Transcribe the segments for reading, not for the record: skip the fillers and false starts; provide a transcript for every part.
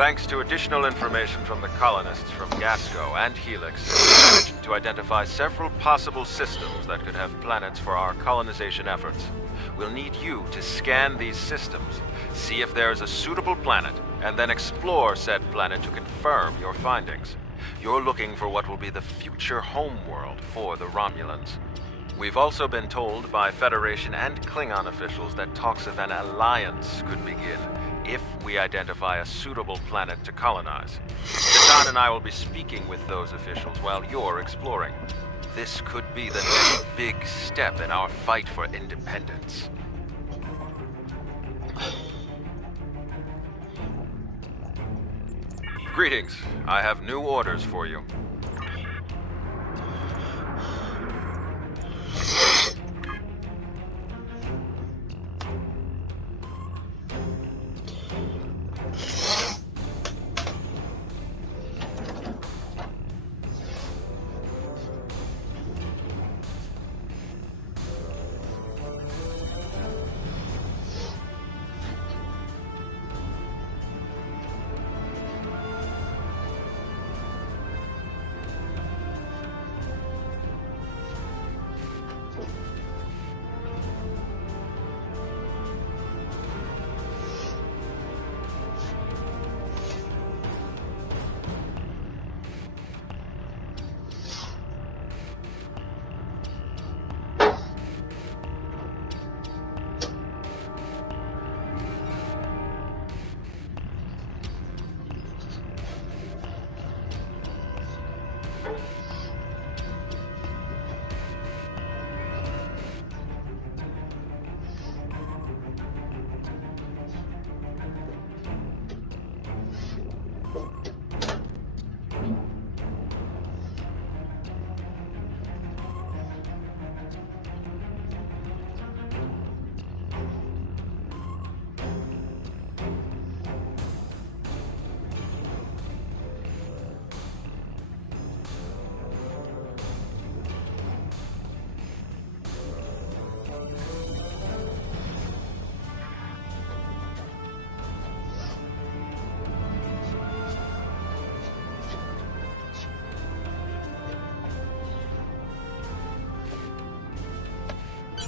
Thanks to additional information from the colonists from Gasco and Helix, we managed to identify several possible systems that could have planets for our colonization efforts. We'll need you to scan these systems, see if there is a suitable planet, and then explore said planet to confirm your findings. You're looking for what will be the future homeworld for the Romulans. We've also been told by Federation and Klingon officials that talks of an alliance could begin if we identify a suitable planet to colonize. Katan and I will be speaking with those officials while you're exploring. This could be the next big step in our fight for independence. Greetings. I have new orders for you.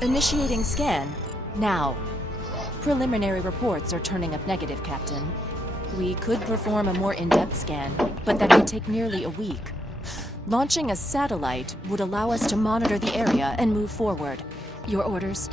Initiating scan. Now. Preliminary reports are turning up negative, Captain. We could perform a more in-depth scan, but that could take nearly a week. Launching a satellite would allow us to monitor the area and move forward. Your orders?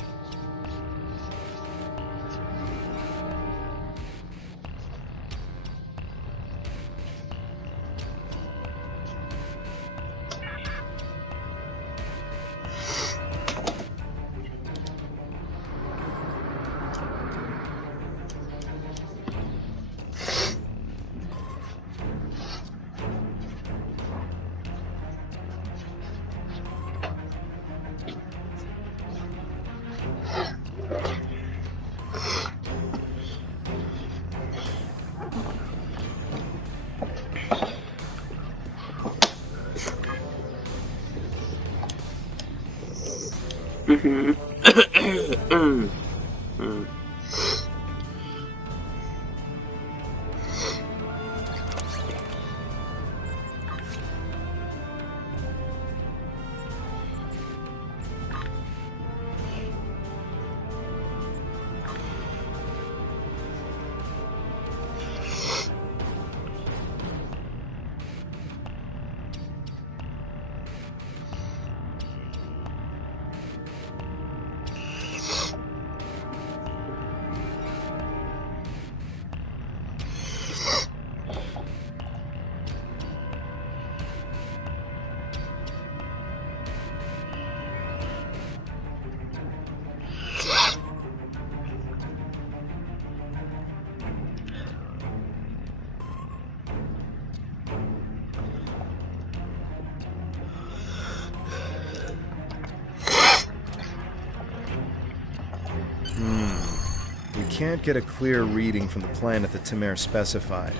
We can't get a clear reading from the planet that Timere specified.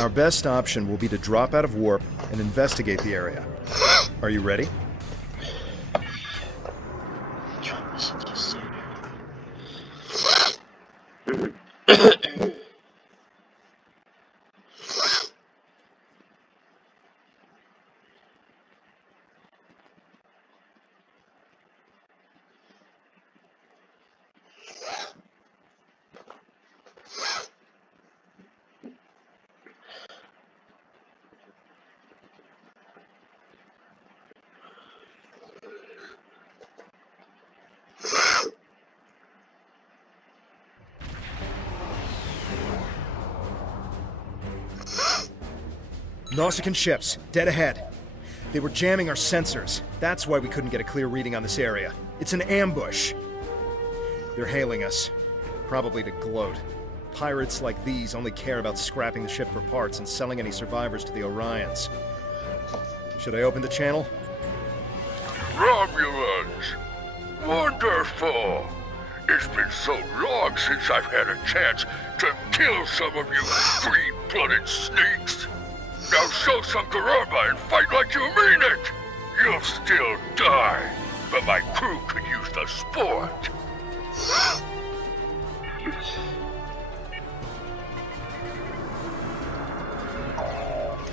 Our best option will be to drop out of warp and investigate the area. Are you ready? Nausicaan ships, dead ahead. They were jamming our sensors. That's why we couldn't get a clear reading on this area. It's an ambush. They're hailing us. Probably to gloat. Pirates like these only care about scrapping the ship for parts and selling any survivors to the Orions. Should I open the channel? Romulans! Wonderful! It's been so long since I've had a chance to kill some of you free-blooded sneaks. Now show some karma and fight like you mean it! You'll still die, but my crew could use the sport.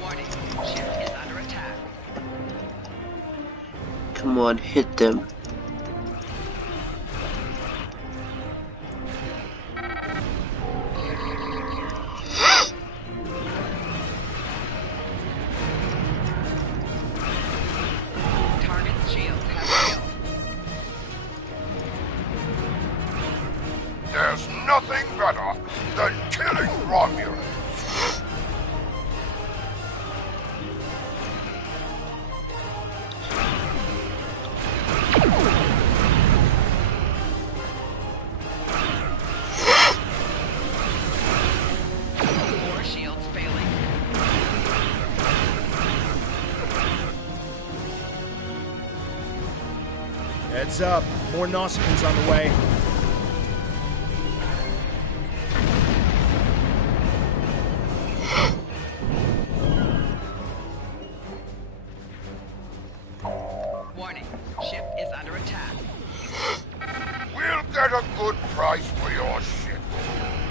Warning, ship is under attack. Come on, hit them. Target's shields have failed. There's nothing better than killing Romulus. More shields failing. Heads up. More Nausicans on the way. Warning, ship is under attack. We'll get a good price for your ship,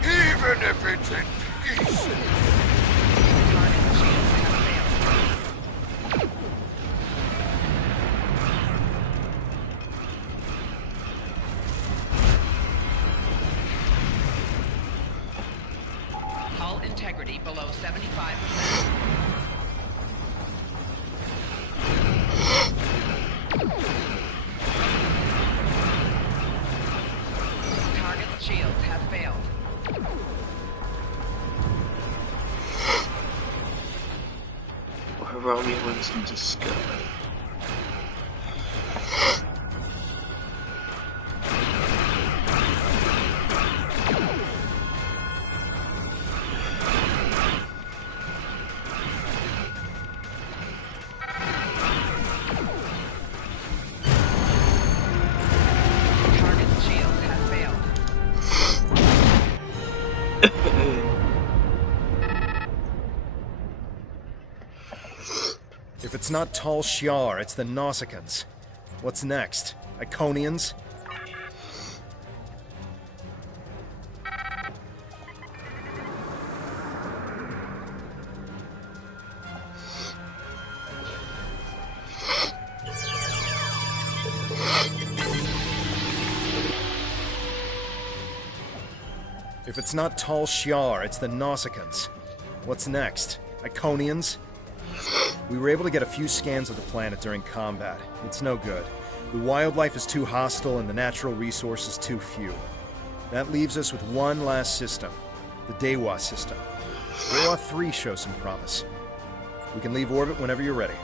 even if it's in pieces. Target's shields have failed. Hull integrity below 75%. Target's shields have failed. Romulans in the sky. Target's shields have failed. If it's not Tal Shiar, it's the Nausicans. What's next? Iconians? If it's not Tal Shiar, it's the Nausicans. What's next? Iconians? We were able to get a few scans of the planet during combat. It's no good. The wildlife is too hostile and the natural resources too few. That leaves us with one last system, the Dewa system. Dewa 3 shows some promise. We can leave orbit whenever you're ready.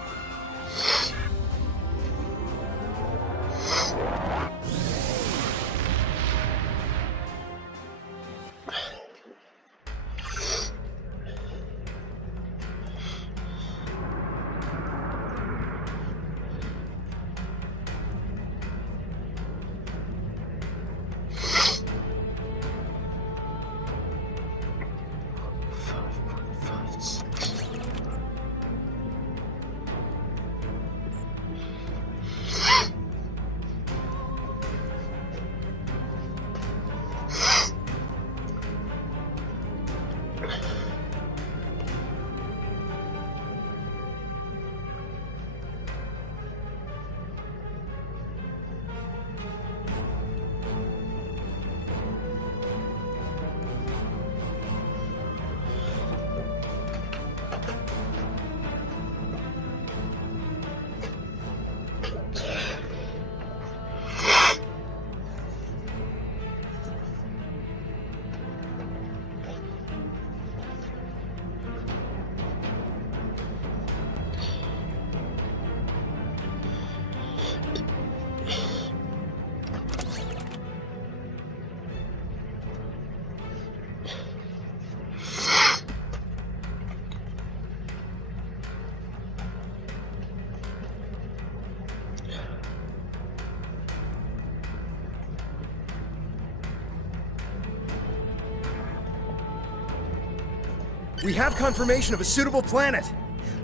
We have confirmation of a suitable planet!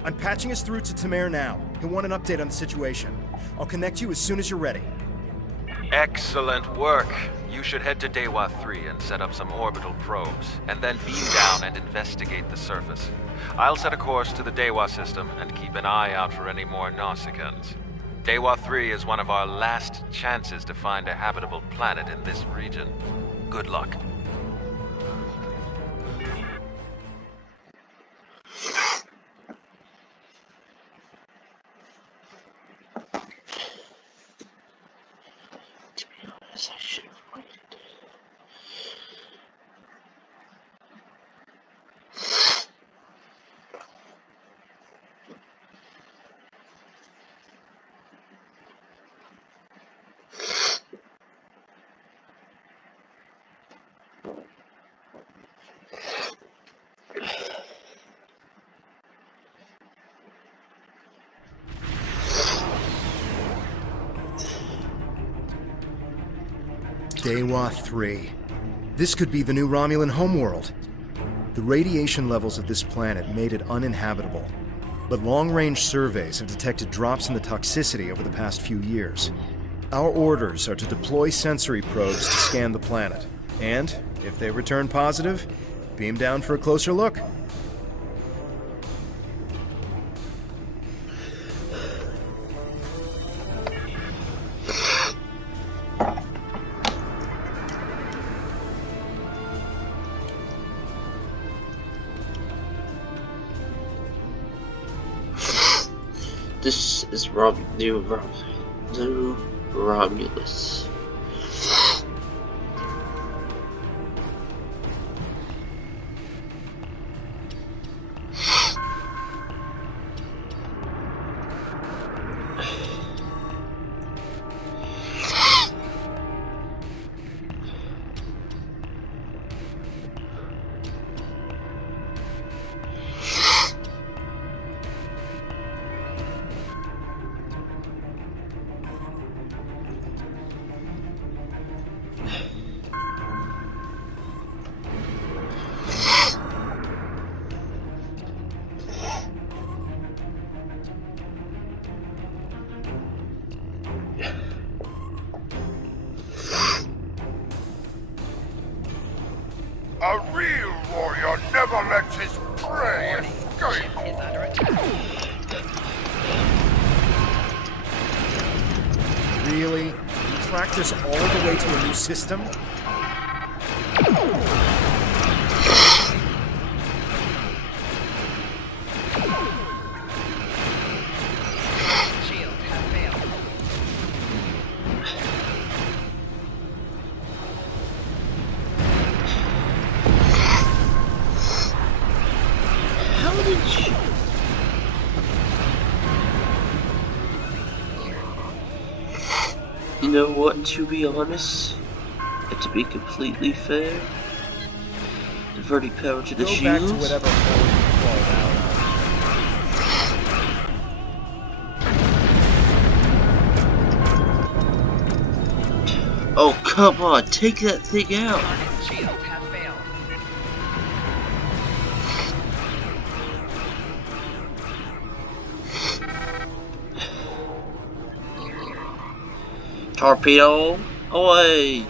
I'm patching us through to Tamer now. He'll want an update on the situation. I'll connect you as soon as you're ready. Excellent work. You should head to Dewa 3 and set up some orbital probes, and then beam down and investigate the surface. I'll set a course to the Dewa system and keep an eye out for any more Nausicans. Dewa 3 is one of our last chances to find a habitable planet in this region. Good luck. To be honest, I should have waited. Dewa 3. This could be the new Romulan homeworld. The radiation levels of this planet made it uninhabitable, but long-range surveys have detected drops in the toxicity over the past few years. Our orders are to deploy sensory probes to scan the planet, and, if they return positive, beam down for a closer look. This is new Romulus. A real warrior never lets his prey Warning. escape. Ship is under attack. Really? You tracked us all the way to a new system? Shields have failed. How did you? You know what, to be honest, and to be completely fair, diverting power to the Go back to shields. whatever hole you crawled out of. Oh, come on, take that thing out. Target's shields have failed. Torpedo away.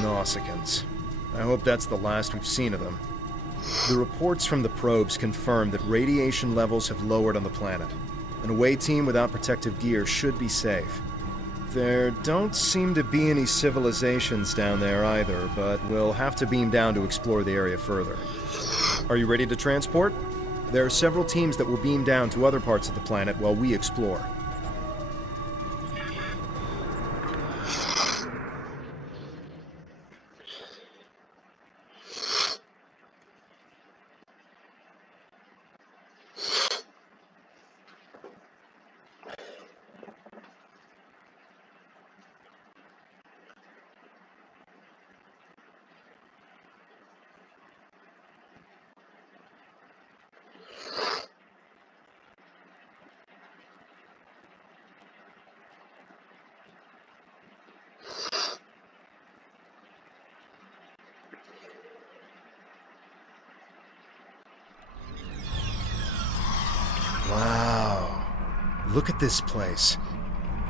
Nausicans. I hope that's the last we've seen of them. The reports from the probes confirm that radiation levels have lowered on the planet. An away team without protective gear should be safe. There don't seem to be any civilizations down there either, but we'll have to beam down to explore the area further. Are you ready to transport? There are several teams that will beam down to other parts of the planet while we explore. Wow. Look at this place.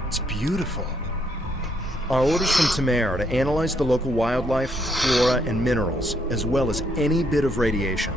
It's beautiful. Our orders from Tamar are to analyze the local wildlife, flora, and minerals, as well as any bit of radiation.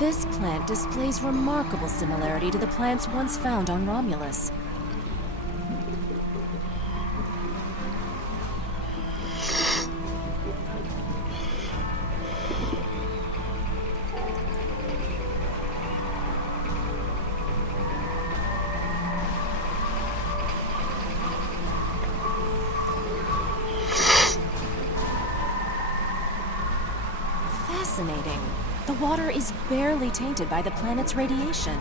This plant displays remarkable similarity to the plants once found on Romulus. Fascinating. The water is barely tainted by the planet's radiation.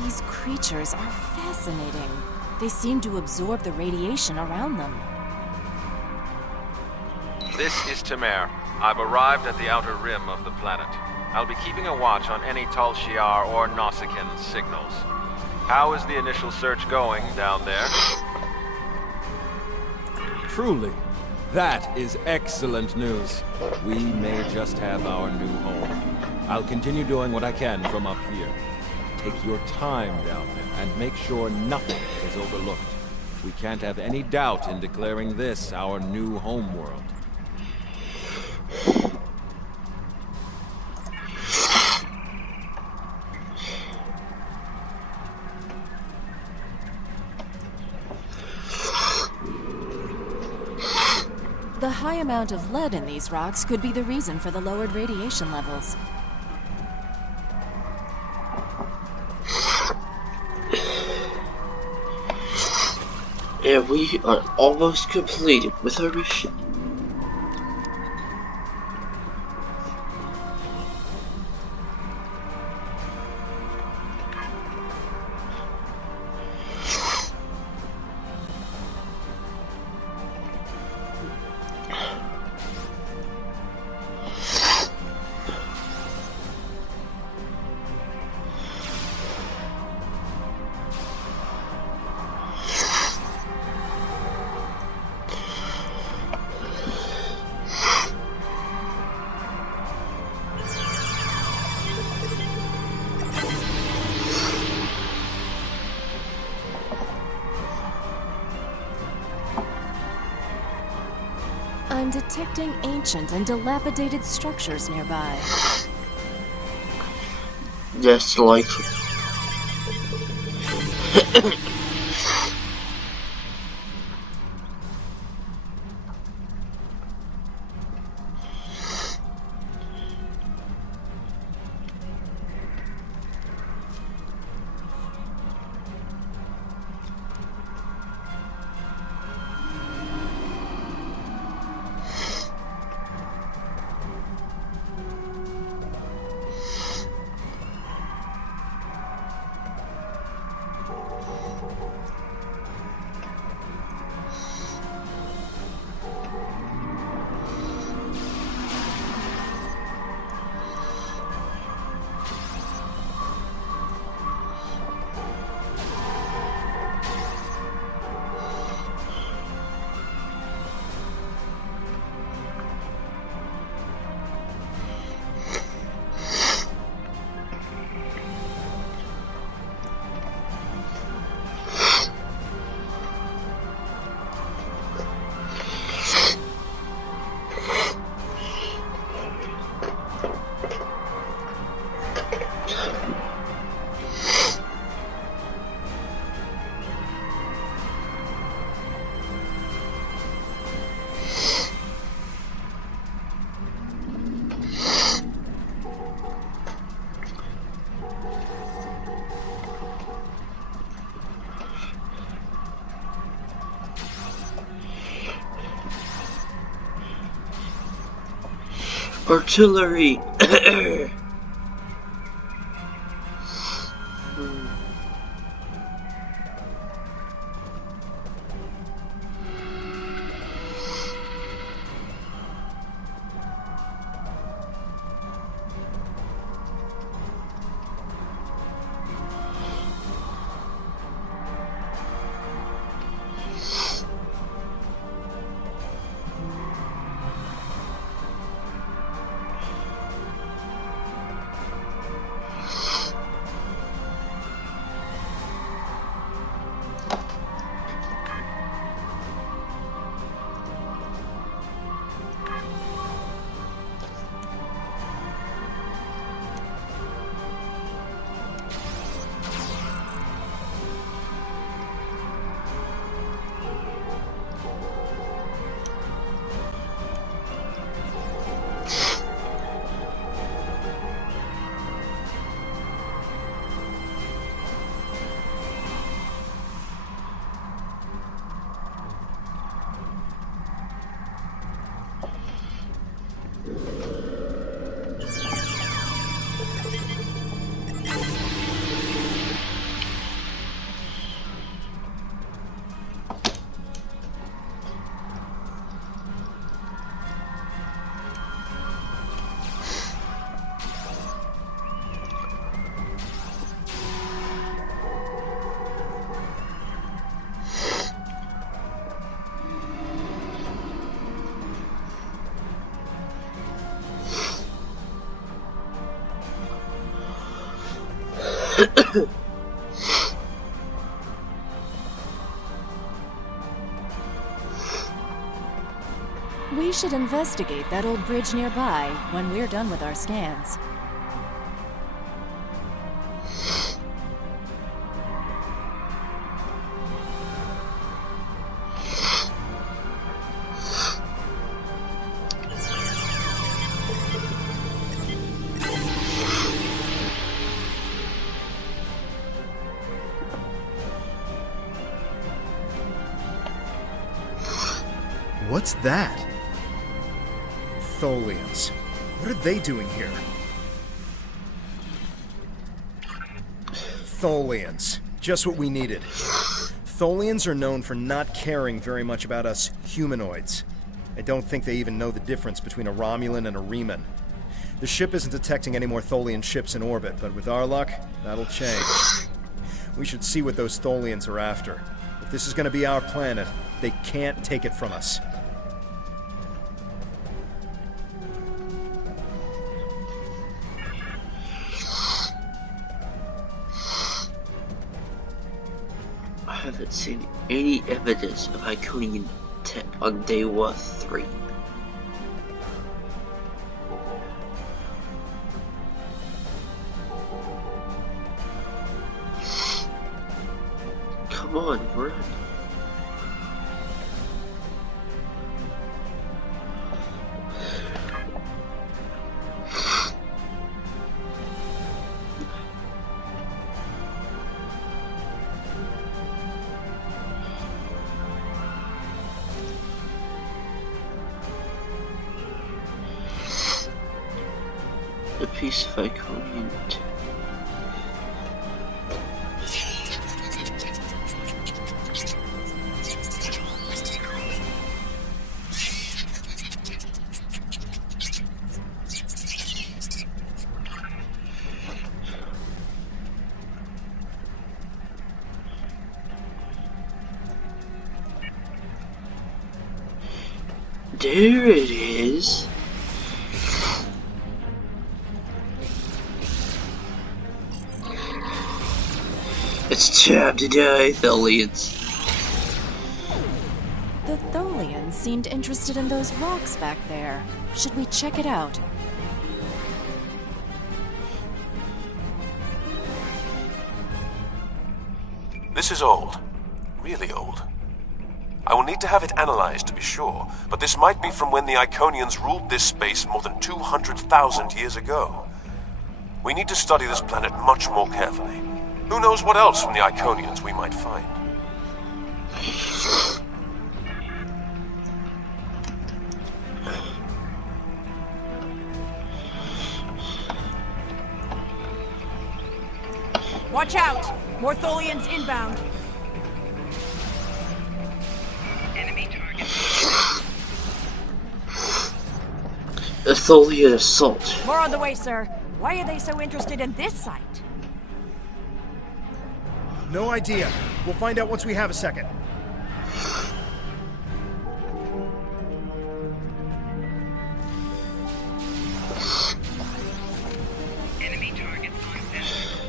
These creatures are fascinating. They seem to absorb the radiation around them. This is Temer. I've arrived at the outer rim of the planet. I'll be keeping a watch on any Tal Shiar or Nausicaan signals. How is the initial search going down there? Truly, that is excellent news. We may just have our new home. I'll continue doing what I can from up here. Take your time down there and make sure nothing is overlooked. We can't have any doubt in declaring this our new homeworld. The high amount of lead in these rocks could be the reason for the lowered radiation levels. And we are almost completed with our mission. I'm detecting ancient and dilapidated structures nearby. That's likely. Artillery! We should investigate that old bridge nearby when we're done with our scans. What's that? Tholians. What are they doing here? Tholians. Just what we needed. Tholians are known for not caring very much about us humanoids. I don't think they even know the difference between a Romulan and a Reman. The ship isn't detecting any more Tholian ships in orbit, but with our luck, that'll change. We should see what those Tholians are after. If this is going to be our planet, they can't take it from us. I haven't seen any evidence of Iconian tech on Dewa 3. Come on, run. A piece of Iconian tech. There it is. It's time to die, Tholians. The Tholians seemed interested in those rocks back there. Should we check it out? This is old. Really old. I will need to have it analyzed to be sure, but this might be from when the Iconians ruled this space more than 200,000 years ago. We need to study this planet much more carefully. Who knows what else from the Iconians we might find? Watch out! More Tholians inbound. Enemy target. A Tholian assault. More on the way, sir. Why are they so interested in this site? No idea. We'll find out once we have a second. Enemy target on center.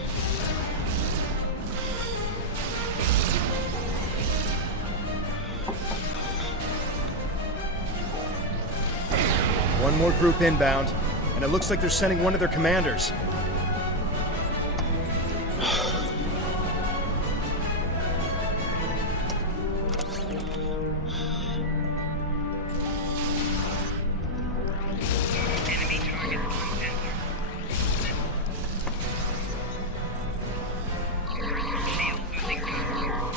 One more group inbound, and it looks like they're sending one of their commanders. Enemy target on center. Personal shield losing power.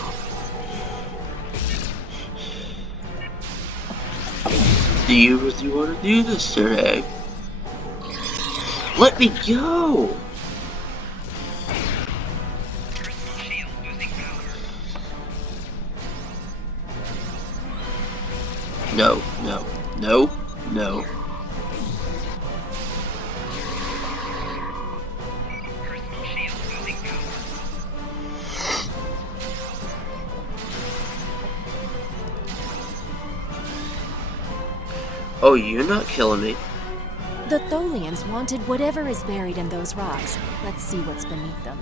Do you really want to do this, Sir Egg? Let me go! Personal shield losing power. No, no, no, no. Personal shield losing power. Oh, you're not killing me. The Tholians wanted whatever is buried in those rocks. Let's see what's beneath them.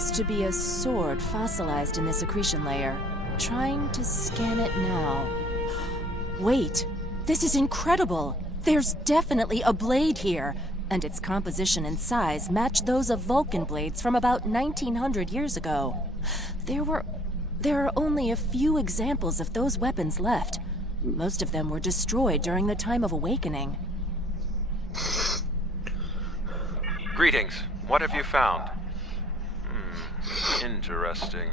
appears to be a sword fossilized in this accretion layer. Trying to scan it now. Wait, this is incredible! There's definitely a blade here, and its composition and size match those of Vulcan blades from about 1900 years ago. There are only a few examples of those weapons left. Most of them were destroyed during the time of Awakening. Greetings. What have you found? Interesting.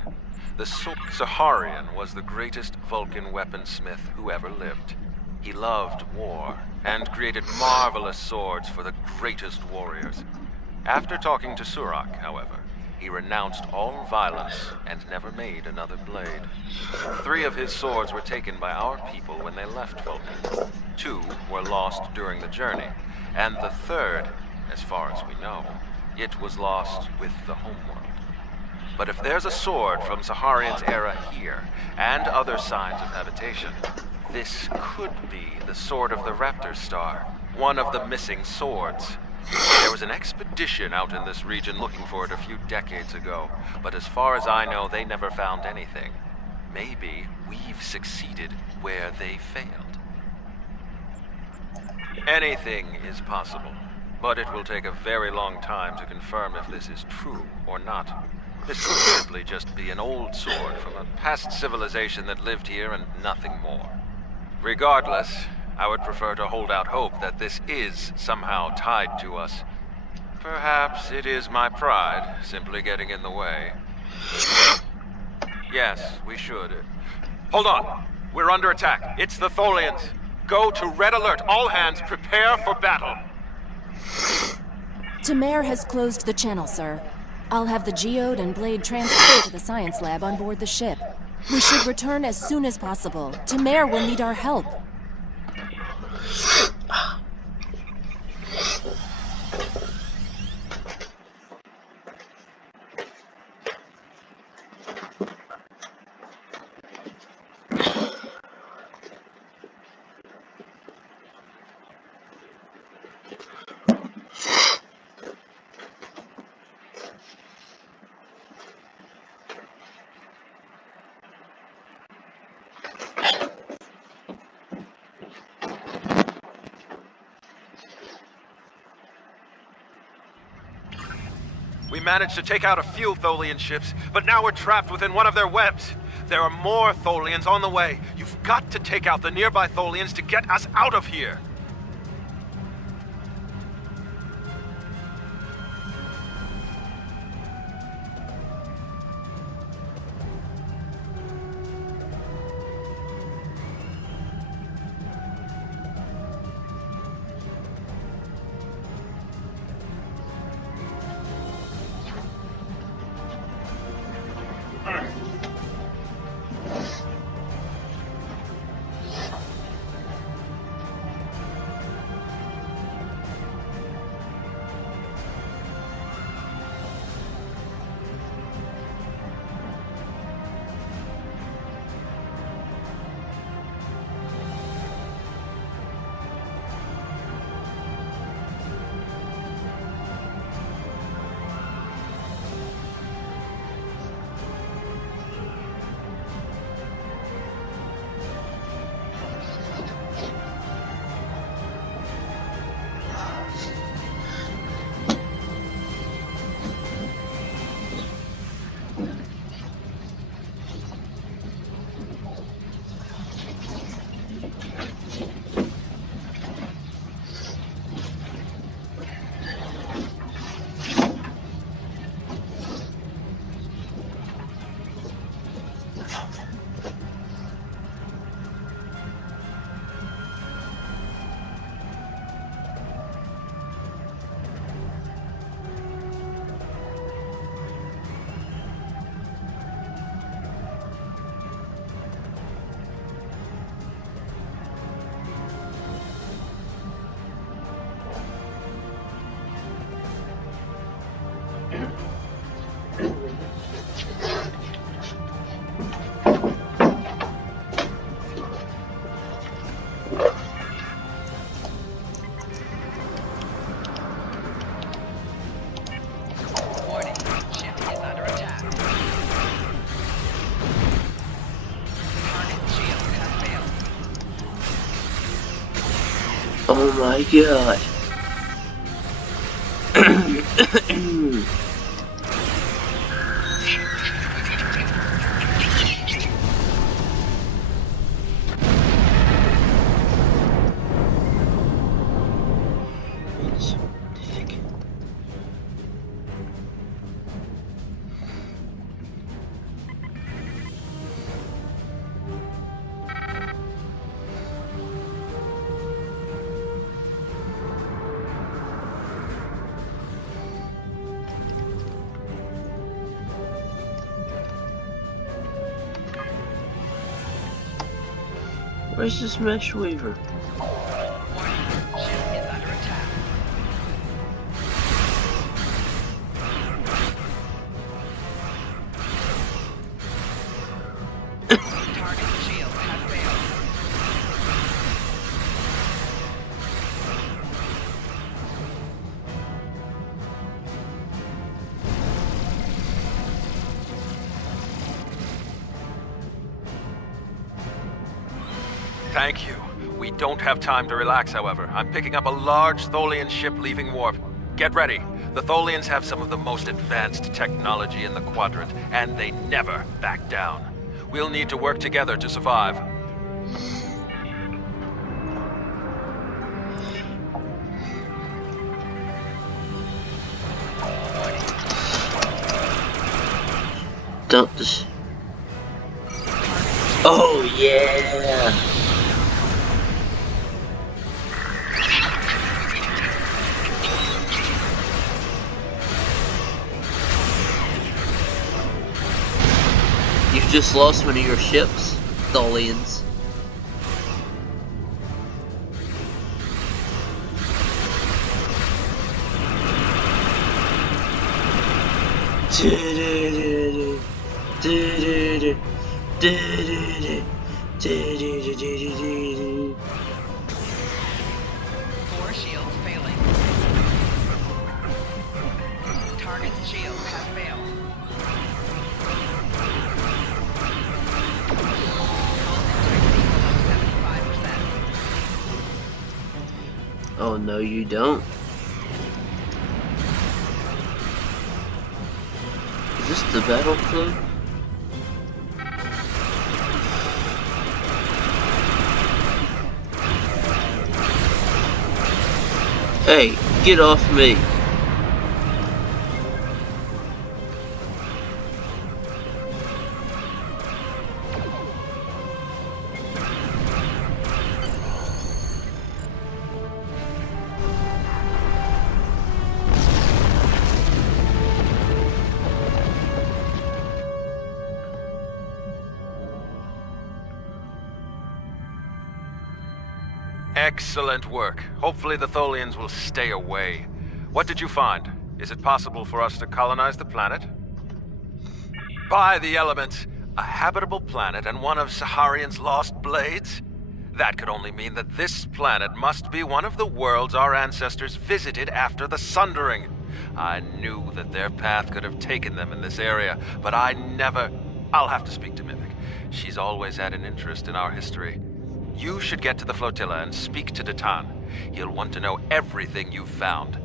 The Saharian was the greatest Vulcan weaponsmith who ever lived. He loved war and created marvelous swords for the greatest warriors. After talking to Surak, however, he renounced all violence and never made another blade. 3 of his swords were taken by our people when they left Vulcan. 2 were lost during the journey, and the 3rd, as far as we know, it was lost with the homeworld. But if there's a sword from Saharian's era here, and other signs of habitation, this could be the sword of the Raptor Star, one of the missing swords. There was an expedition out in this region looking for it a few decades ago, but as far as I know, they never found anything. Maybe we've succeeded where they failed. Anything is possible, but it will take a very long time to confirm if this is true or not. This could simply just be an old sword from a past civilization that lived here and nothing more. Regardless, I would prefer to hold out hope that this is somehow tied to us. Perhaps it is my pride simply getting in the way. Yes, we should. Hold on! We're under attack. It's the Tholians. Go to Red Alert. All hands, prepare for battle. Tamer has closed the channel, sir. I'll have the geode and blade transferred to the science lab on board the ship. We should return as soon as possible. Tamer will need our help. We managed to take out a few Tholian ships, but now we're trapped within one of their webs. There are more Tholians on the way. You've got to take out the nearby Tholians to get us out of here. Oh my god. Where's this mesh weaver? Warning, ship is under attack. Target shield has failed. Thank you. We don't have time to relax, however. I'm picking up a large Tholian ship leaving warp. Get ready. The Tholians have some of the most advanced technology in the quadrant, and they never back down. We'll need to work together to survive. Don't just... Oh yeah! You've just lost one of your ships, Tholians. Four shields failing. Target's shield has failed. Hull integrity below 75%. Oh no, you don't. Is this the battle cloak? Hey, get off me. Excellent work. Hopefully the Tholians will stay away. What did you find? Is it possible for us to colonize the planet? By the elements, a habitable planet and one of Saharian's lost blades? That could only mean that this planet must be one of the worlds our ancestors visited after the Sundering. I knew that their path could have taken them in this area, but I never... I'll have to speak to Mimic. She's always had an interest in our history. You should get to the flotilla and speak to Datan. He'll want to know everything you've found.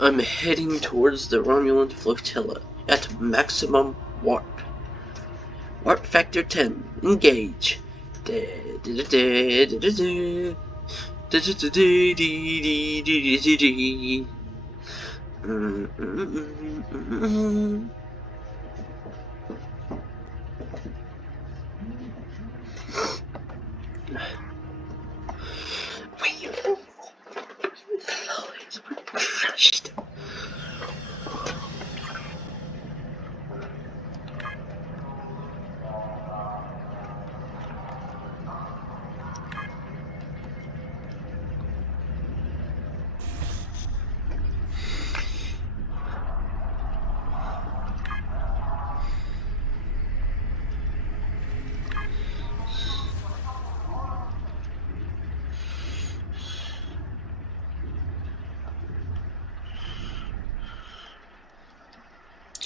I'm heading towards the Romulan flotilla at maximum warp. Warp factor 10. Engage.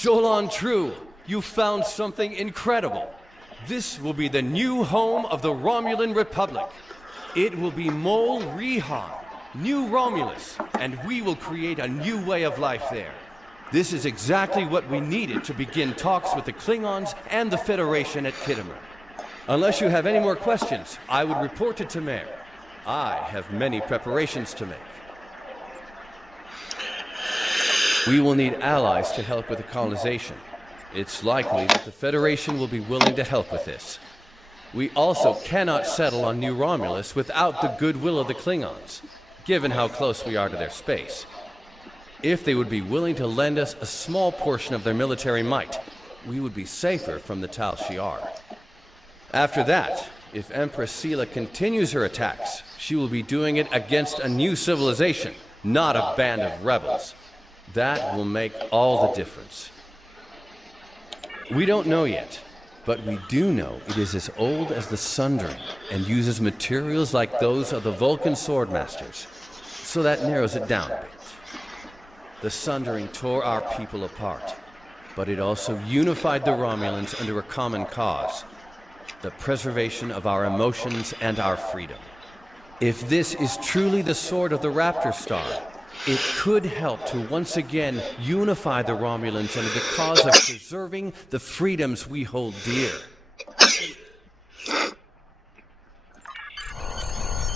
Jolan True, you found something incredible. This will be the new home of the Romulan Republic. It will be Mol Rihan, New Romulus, and we will create a new way of life there. This is exactly what we needed to begin talks with the Klingons and the Federation at Khitomer. Unless you have any more questions, I would report to Tamer. I have many preparations to make. We will need allies to help with the colonization. It's likely that the Federation will be willing to help with this. We also cannot settle on New Romulus without the goodwill of the Klingons, given how close we are to their space. If they would be willing to lend us a small portion of their military might, we would be safer from the Tal Shiar. After that, if Empress Sela continues her attacks, she will be doing it against a new civilization, not a band of rebels. That will make all the difference. We don't know yet, but we do know it is as old as the Sundering and uses materials like those of the Vulcan Swordmasters, so that narrows it down a bit. The Sundering tore our people apart, but it also unified the Romulans under a common cause, the preservation of our emotions and our freedom. If this is truly the sword of the Raptor Star, it could help to once again unify the Romulans under the cause of preserving the freedoms we hold dear.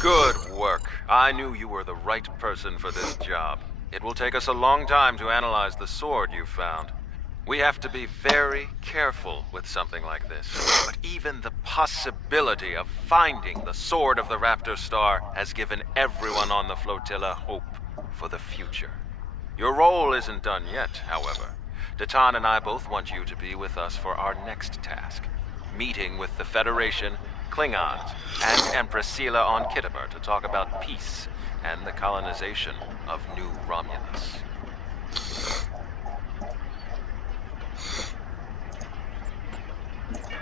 Good work. I knew you were the right person for this job. It will take us a long time to analyze the sword you found. We have to be very careful with something like this. But even the possibility of finding the sword of the Raptor Star has given everyone on the flotilla hope for the future. Your role isn't done yet, however. Datan and I both want you to be with us for our next task. Meeting with the Federation, Klingons, and Empress Sela on Khitomer to talk about peace and the colonization of New Romulus.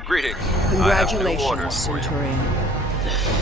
Greetings. Congratulations, Centurion.